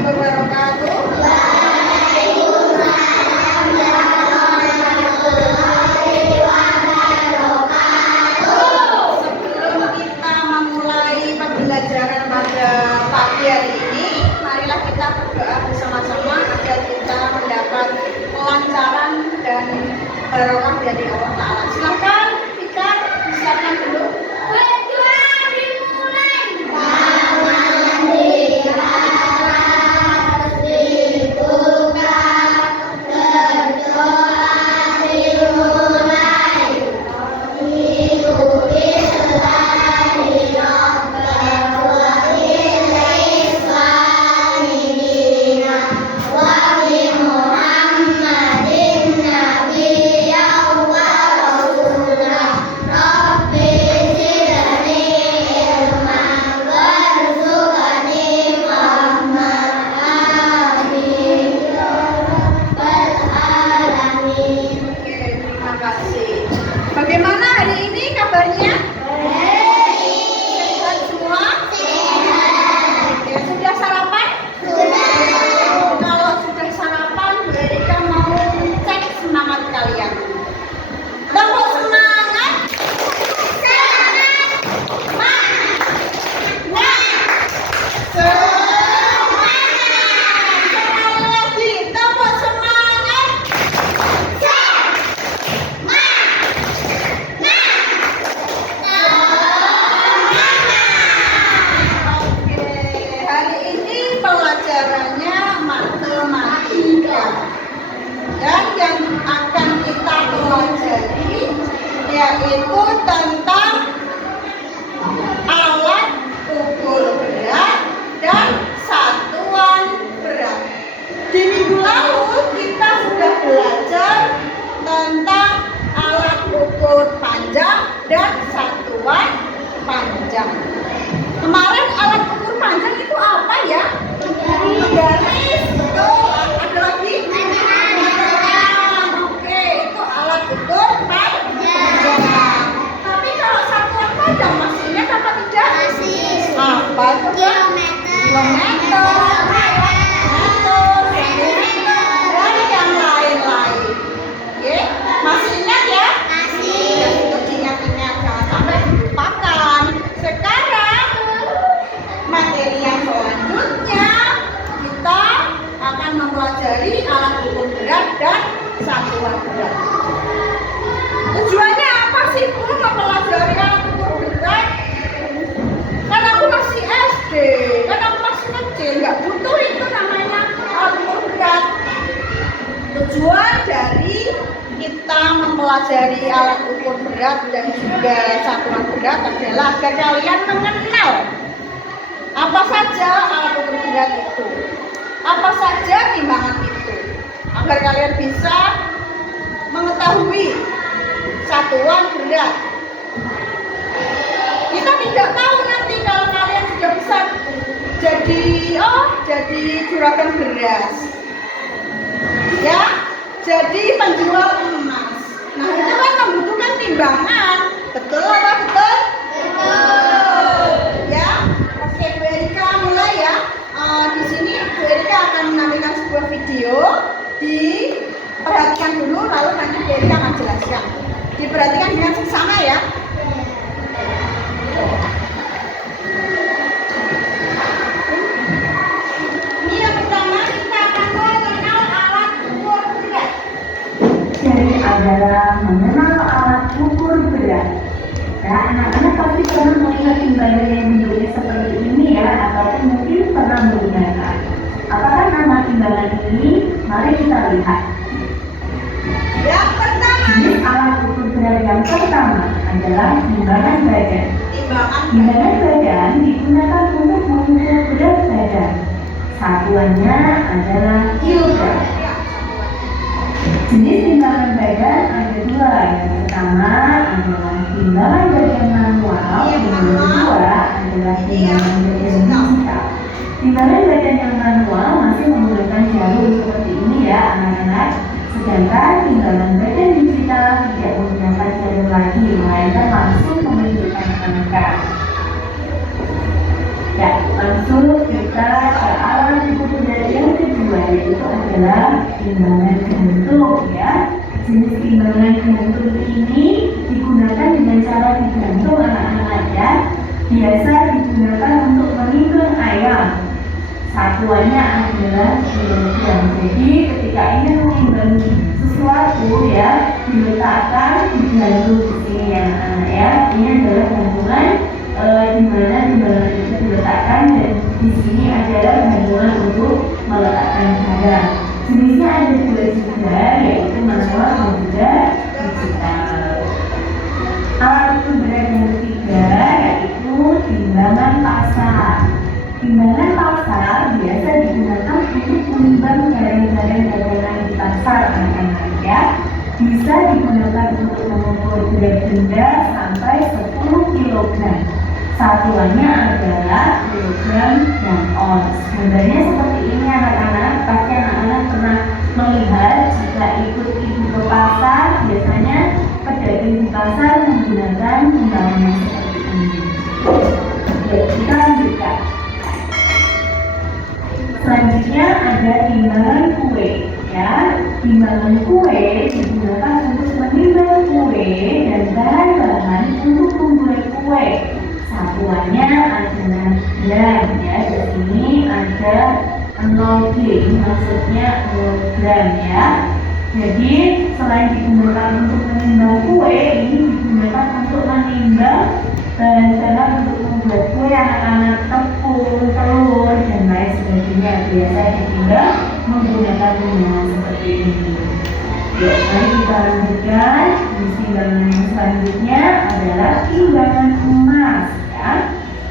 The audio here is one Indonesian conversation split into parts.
wabarakatuh. Sebelum kita memulai pembelajaran pada pagi hari ini, marilah kita berdoa bersama-sama agar kita mendapat kelancaran dan barokah dari Allah Ta'ala. Silakan kita siapkan dulu. Bagaimana hari ini kabarnya? Sehat semua? Ya, sudah sarapan? Sudah. Kalau sudah sarapan, mereka mau cek semangat kalian. Tepuk semangat. Semangat. Sekali lagi, tepuk semangat. Pelajarannya matematika, dan yang akan kita pelajari yaitu tentang alat ukur berat dan satuan berat. Di minggu lalu kita sudah belajar tentang alat ukur panjang dan satuan panjang. Kemarin alat ukur panjang itu apa ya? Garis, betul. Ada lagi? Oke, itu alat ukur panjang. Tapi kalau satuan panjang masih ingat apa tidak? Masih. Apa itu? Kilometer, meter, dan yang lain-lain. Oke, masih ingat ya? Masih. Itu diingat-ingat, jangan sampai dilupakan. Sekarang materi yang selanjutnya kita akan mempelajari alat ukur berat dan satuan berat. Tujuannya apa sih Bu mempelajari alat ukur berat? Kan aku masih SD, kan aku masih kecil, nggak butuh itu namanya alat ukur berat. Tujuan dari kita mempelajari alat ukur berat dan juga satuan berat adalah agar kalian mengenal apa saja alat ukur berat itu, apa saja timbangan itu, agar kalian bisa mengetahui satuan berat. Kita tidak tahu nanti kalau kalian sudah bisa jadi juragan beras, ya, jadi penjual emas. Nah itu kan membutuhkan timbangan, betul apa betul? Betul. Ya. Oke, Bu Erika mulai ya. Di sini Bu Erika akan menampilkan sebuah video. Diperhatikan dulu, lalu nanti Bu Erika akan jelaskan. Diperhatikan dengan seksama ya. Ini yang pertama kita akan mengenal alat ukur berat. Jadi adalah mengenal alat ukur berat. Ya, anak-anak pasti pernah melihat timbangan yang bentuknya seperti ini ya, ataupun mungkin pernah menggunakan. Apakah nama timbangan ini? Mari kita lihat. Yang pertama, Jenis alat ukur berat yang pertama adalah timbangan badan. Timbangan badan digunakan untuk mengukur berat badan. Satuannya adalah kilogram. Jenis timbangan badan ada dua. Yang pertama adalah timbangan badan manual, yang kedua adalah timbangan badan digital. Timbangan badan yang manual masih menggunakan jarum seperti ini ya anak-anak. Sedangkan timbangan badan digital tidak menggunakan jarum lagi, melainkan langsung menunjukkan angka. Ya, langsung kita ke alat ukur berat adalah timbangan gantung ya. Jenis timbangan gantung ini digunakan dengan cara digantung anak-anak ya. Biasa digunakan untuk menimbang ayam. Satuannya adalah kilogram. Jadi ketika ingin menimbang sesuatu ya, diletakkan digantung di sini ya anak-anak ya. Ini adalah gantungan di mana timbangan itu diletakkan, dan di sini adalah gantungan untuk meletakkan barang. Jenisnya ada dua juga, yaitu manual dan juga digital. Alat ukur berat yang ketiga yaitu timbangan pasar. Timbangan pasar biasa digunakan untuk menimbang barang-barang dagangan di pasar anak-anak ya. Bisa digunakan untuk mengukur berat benda sampai 10 kg. Satuannya adalah kilogram dan ons. Gambarnya seperti ini anak-anak. Pasti anak-anak pernah melihat jika ikut ibu ke pasar, biasanya pedagang di pasar menggunakan timbangan yang seperti ini. Oke, kita lanjutkan. Selanjutnya ada timbangan kue ya. Timbangan kue digunakan untuk menimbang kue dan bahan-bahan untuk membuat kue. Satuannya adalah gram ya. Di sini ada 0 g, maksudnya 0 gram ya. Jadi selain digunakan untuk menimbang kue, ini digunakan untuk menimbang bahan-bahan untuk membuat kue, anak-anak, tepung, telur dan lain sebagainya. Biasa ditimbang menggunakan timbangan seperti ini. Yuk, mari kita lanjutkan. Timbangan yang selanjutnya adalah timbangan emas ya.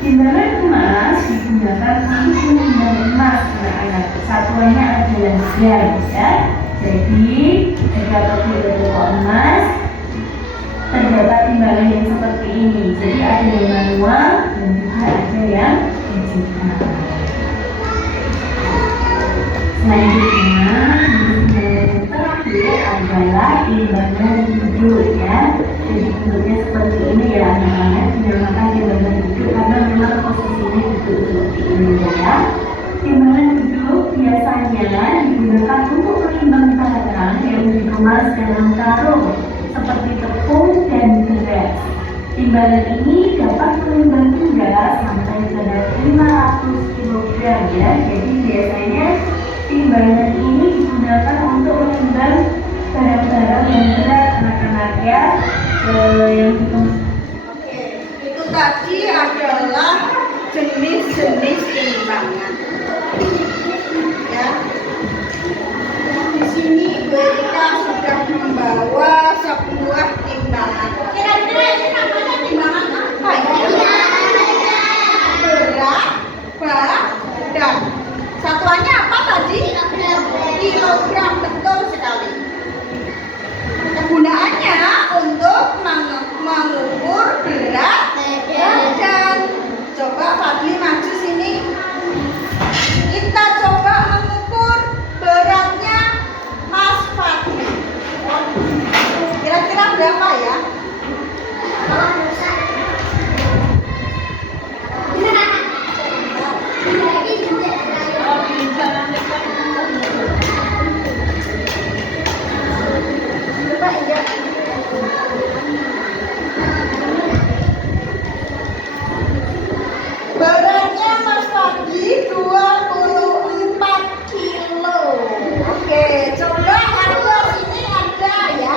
Timbangan emas digunakan untuk menimbang emas anak-anak. Satuannya adalah gram ya. Jadi terdapat beberapa emas, terdapat timbangan yang seperti ini. Jadi ada yang manual dan juga ada yang digital. Selanjutnya, timbangan terakhir adalah timbangan duduk ya. Jadi bentuknya seperti ini ya anak-anak. Dinamakan timbangan duduk karena memang posisinya duduk seperti ini ya. Timbangan duduk biasanya digunakan untuk menimbang barang yang dikemas dalam karung seperti tepung dan beras. Timbangan ini dapat menimbang hingga sampai berat 500 kg ya. Jadi biasanya timbangan ini digunakan untuk menimbang barang-barang yang berat anak-anak ya. Oke, itu tadi adalah jenis-jenis timbangan. Ya. Di sini Bu Erika sudah membawa sebuah timbangan. Kira-kira ini namanya timbangan apa ya? Berat, badan. Satuannya apa tadi? Kilogram, betul sekali. Kegunaannya untuk mengukur berat badan. Coba Fadli maju sini. Kita coba mengukur beratnya Mas Fadli. Kira-kira berapa ya? Coba ya. Beratnya Mas Fadli 24 kilo. Oke, coba ada sini ada ya.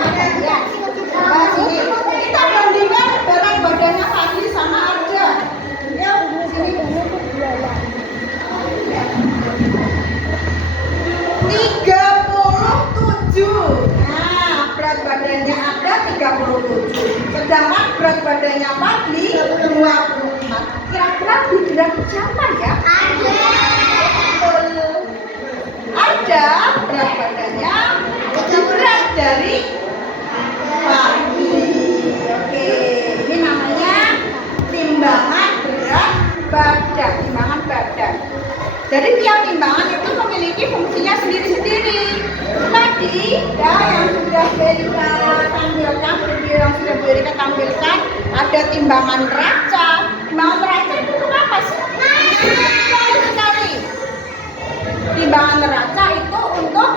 Ya. Coba sini. Kita bandingkan berat badannya Fadli sama ada. Ya, sini. 37. Nah, berat badannya ada 37. Sedangkan berat badannya Fadli 24. Kira-kira di berat siapa ya? Ada berat badannya lebih berat dari Fadli. Oke, ini namanya timbangan berat badan, timbangan badan. Jadi tiap timbangan itu memiliki fungsinya sendiri-sendiri. Tadi ya yang sudah Bu Erika tampilkan, video yang sudah Bu Erika tampilkan, ada timbangan neraca. Timbangan neraca itu untuk apa sih? Baik sekali. Timbangan neraca itu untuk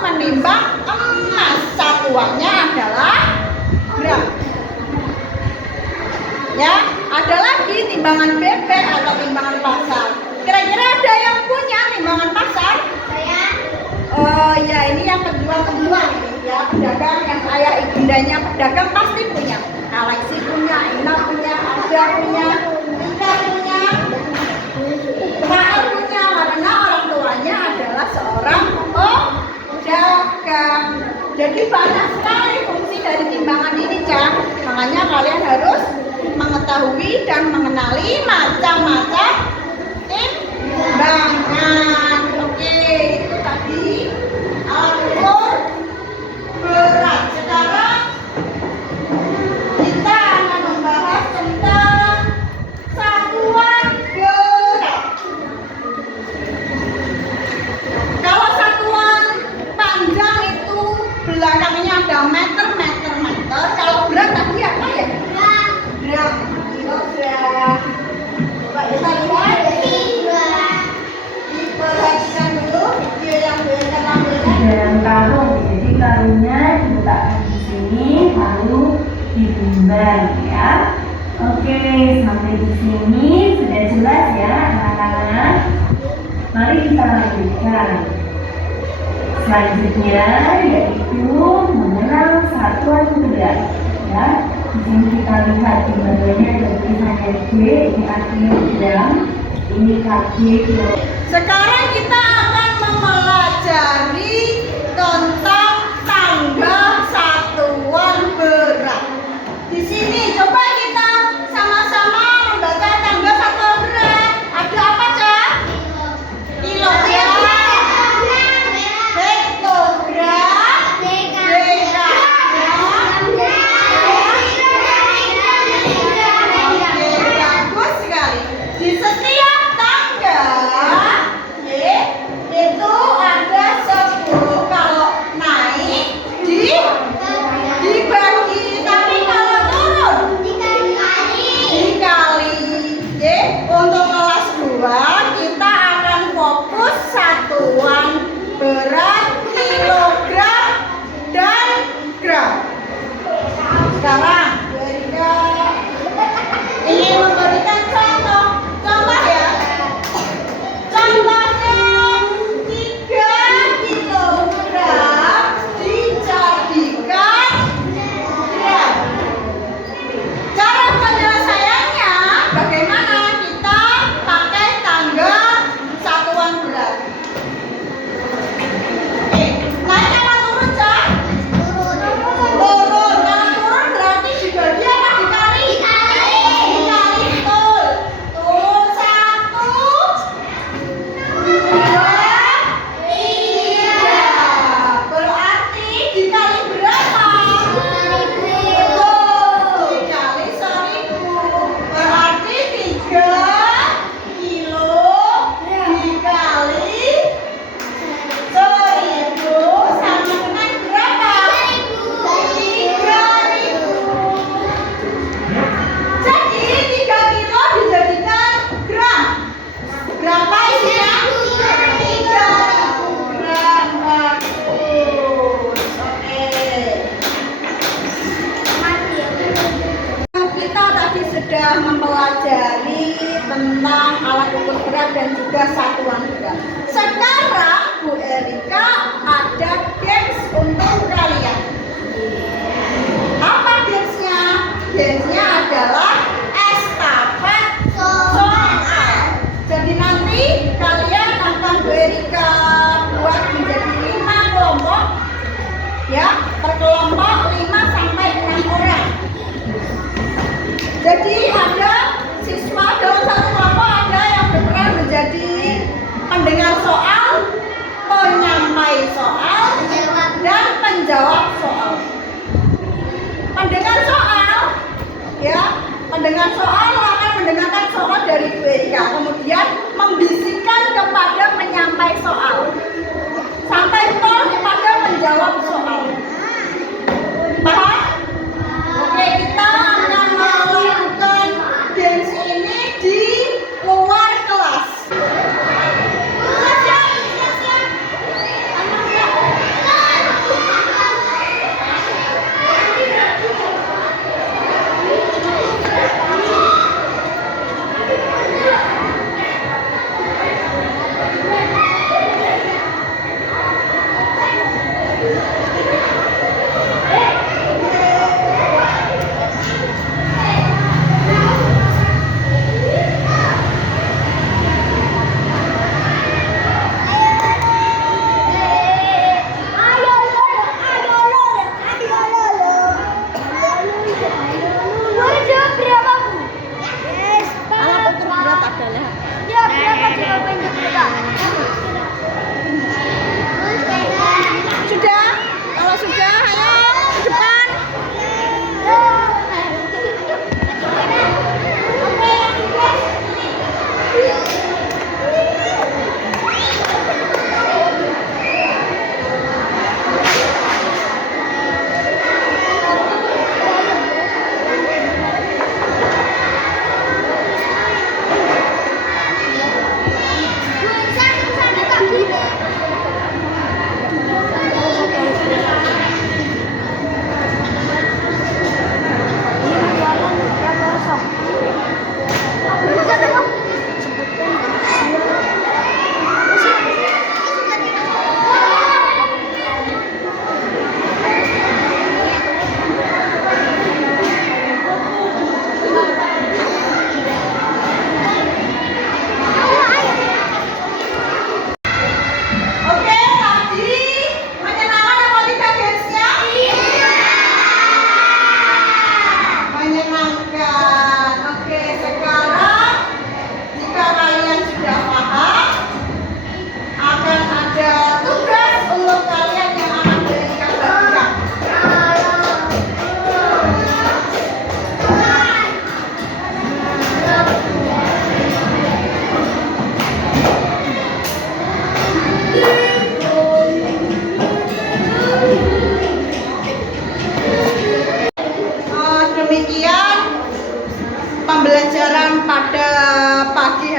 timbangan bebek atau timbangan pasar? Kira-kira ada yang punya timbangan pasar? Saya. Oh ya, ini yang kedua ini ya, pedagang yang kayak ibundanya pedagang pasti punya. Alexi punya, Ina punya, Ada punya, Ika punya, Mael punya, karena orang tuanya adalah seorang pedagang. Jadi banyak sekali fungsi dari timbangan ini, Cak. Makanya kalian harus mengetahui dan mengenali macam-macam timbangan. Oke, itu tadi alat ukur berat. Sekarang kita akan membahas tentang satuan berat. Kalau satuan panjang itu belakangnya ada meter. Kalau berat tadi apa ya? Gram. Kilogram. Coba kita lihat. Diperhatikan dulu video yang beda lampunya. Dalam karung, jadi karungnya diletakkan di sini lalu ditimbang ya. Oke, sampai di sini sudah jelas ya anak-anak. Mari kita lanjutkan. Selanjutnya yaitu mengenal satuan berat ya. Di sini kita lihat timbangannya ada tulisannya G, ini artinya gram, ini kg kilo. Sekarang kita akan mempelajari tentang tangga satuan berat. Di sini coba kita sama-sama membaca tangga satuan berat. Ada apa, Cak? Kilogram, hektogram, dekagram. Oke, bagus sekali. Di setiap tangga itu ada 10. Kalau naik dibagi, tapi kalau turun dikali. Untuk kelas 2 kita akan fokus satuan berat kilogram dan gram. Sekarang Erika ingin memberikan contoh ya. Contohnya 3 kilogram dijadikan gram. Cara penyelesaiannya bagaimana? Kita pakai tangga satuan berat. Oke, naik apa turun, Cak? Turun. Kalau turun berarti dibagi apa dikali? Dikali, betul. Turun 1, 2, 3. Berarti dikali berapa? Betul, dikali 1000. Berarti 3 kilo dikali 1000 sama dengan berapa? 3000. Jadi 3 kilo dijadikan gram. Berapa isinya? 3000 gram. Bagus. Oke. Kita tadi sudah mempelajari tentang alat ukur berat dan juga satuan berat. Sekarang Bu Erika ada games untuk kalian. Apa gamesnya? Gamesnya adalah estafet soal. Jadi nanti kalian akan Bu Erika buat menjadi 5 kelompok, ya, per kelompok 5 sampai 6 orang. Jadi ada siswa dalam satu kelompok ada yang berperan menjadi pendengar soal, penyampai soal, dan penjawab soal. Pendengar soal, ya, pendengar soal akan mendengarkan soal dari Bu Erika, kemudian membisikkan kepada penyampai soal, sampai kepada penjawab soal. Paham? Oke, kita akan melakukan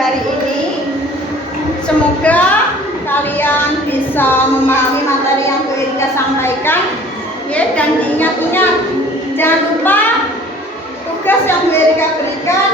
hari ini. Semoga kalian bisa memahami materi yang Bu Erika sampaikan, ya, dan diingat-ingat, jangan lupa tugas yang Bu Erika berikan